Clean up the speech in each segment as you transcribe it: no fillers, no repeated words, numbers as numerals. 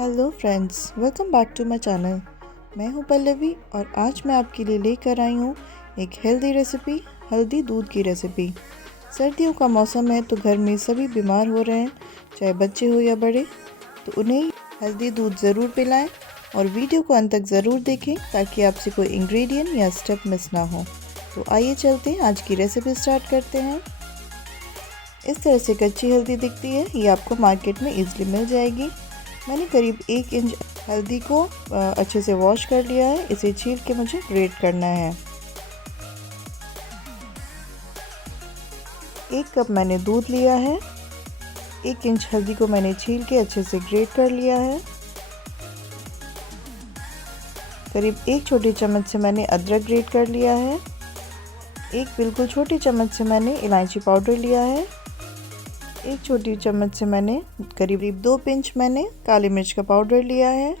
Hello friends, welcome back to my channel. मैं हूं पल्लवी और आज मैं आपके लिए लेकर आई हूं एक हेल्दी रेसिपी, हल्दी दूध की रेसिपी। सर्दियों का मौसम है तो घर में सभी बीमार हो रहे हैं, चाहे बच्चे हो या बड़े, तो उन्हें हेल्दी दूध ज़रूर पिलाएं और वीडियो को अंत तक ज़रूर देखें ताकि आपसे कोई इंग्रेडिएंट या स्टेप मिस ना हो। तो आइए चलते हैं, आज की रेसिपी स्टार्ट करते हैं। इस तरह से कच्ची हल्दी दिखती है, ये आपको मार्केट में ईजिली मिल जाएगी। मैंने करीब 1 इंच हल्दी को अच्छे से वॉश कर लिया है। इसे छील के मुझे ग्रेट करना है। 1 कप मैंने दूध लिया है। 1 इंच हल्दी को मैंने छील के अच्छे से ग्रेट कर लिया है। करीब 1 छोटी चम्मच से मैंने अदरक ग्रेट कर लिया है। 1 बिल्कुल छोटी चम्मच से मैंने इलायची पाउडर लिया है। 1 छोटी चम्मच से मैंने करीब 2 पिंच मैंने काली मिर्च का पाउडर लिया है।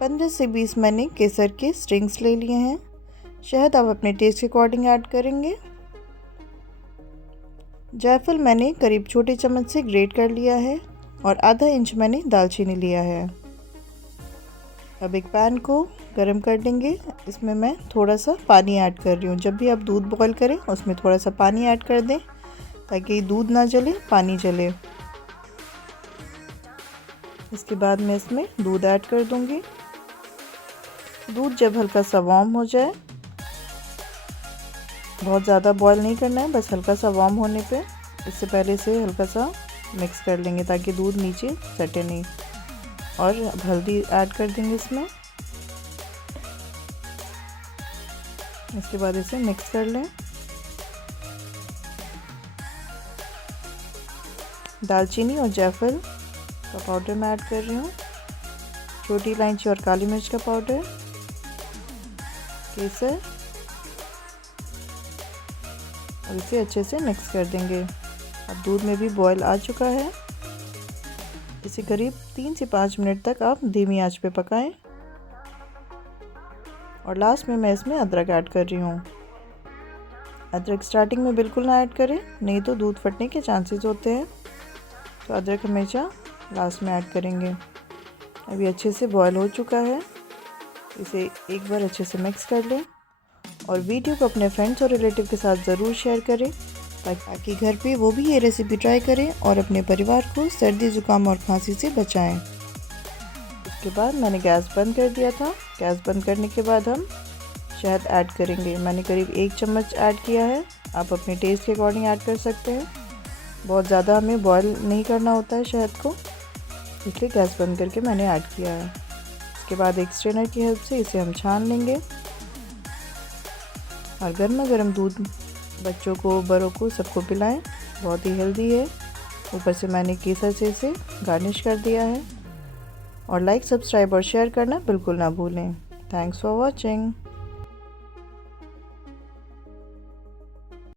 15 से 20 मैंने केसर के स्ट्रिंग्स ले लिए हैं। शहद आप अपने टेस्ट के अकॉर्डिंग ऐड करेंगे। जायफल मैंने करीब छोटी चम्मच से ग्रेट कर लिया है और आधा इंच मैंने दालचीनी लिया है। अब एक पैन को गरम कर लेंगे। इसमें मैं थोड़ा सा पानी ऐड कर रही हूँ। जब भी आप दूध बॉईल करें उसमें थोड़ा सा पानी ऐड कर दें ताकि दूध ना जले, पानी जले। इसके बाद मैं इसमें दूध ऐड कर दूंगी। दूध जब हल्का सा वार्म हो जाए, बहुत ज़्यादा बॉईल नहीं करना है, बस हल्का सा वार्म होने पे इससे पहले से हल्का सा मिक्स कर लेंगे ताकि दूध नीचे सटे नहीं। और अब हल्दी ऐड कर देंगे इसमें। इसके बाद इसे मिक्स कर लें। दालचीनी और जायफल का पाउडर मैं ऐड कर रही हूँ। छोटी इलायची और काली मिर्च का पाउडर, केसर, और इसे अच्छे से मिक्स कर देंगे। अब दूध में भी बॉयल आ चुका है। इसे करीब 3 से 5 मिनट तक आप धीमी आंच पे पकाएं। और लास्ट में मैं इसमें अदरक ऐड कर रही हूँ। अदरक स्टार्टिंग में बिल्कुल ना ऐड करें, नहीं तो दूध फटने के चांसेस होते हैं, तो अदरक हमेशा लास्ट में ऐड करेंगे। अभी अच्छे से बॉयल हो चुका है। इसे एक बार अच्छे से मिक्स कर लें और वीडियो को अपने फ्रेंड्स और रिलेटिव के साथ ज़रूर शेयर करें ताकि घर पे वो भी ये रेसिपी ट्राई करें और अपने परिवार को सर्दी ज़ुकाम और खांसी से बचाएं। इसके बाद मैंने गैस बंद कर दिया था। गैस बंद करने के बाद हम शहद ऐड करेंगे। मैंने करीब 1 चम्मच ऐड किया है। आप अपने टेस्ट के अकॉर्डिंग ऐड कर सकते हैं। बहुत ज़्यादा हमें बॉयल नहीं करना होता है शहद को, इसलिए गैस बंद करके मैंने ऐड किया है। इसके बाद एक स्ट्रेनर की हेल्प से इसे हम छान लेंगे और गर्मा गर्म दूध बच्चों को, बड़ों को, सबको पिलाएं। बहुत ही हेल्दी है। ऊपर से मैंने केसर से इसे गार्निश कर दिया है। और लाइक, सब्सक्राइब और शेयर करना बिल्कुल ना भूलें। Thanks for watching.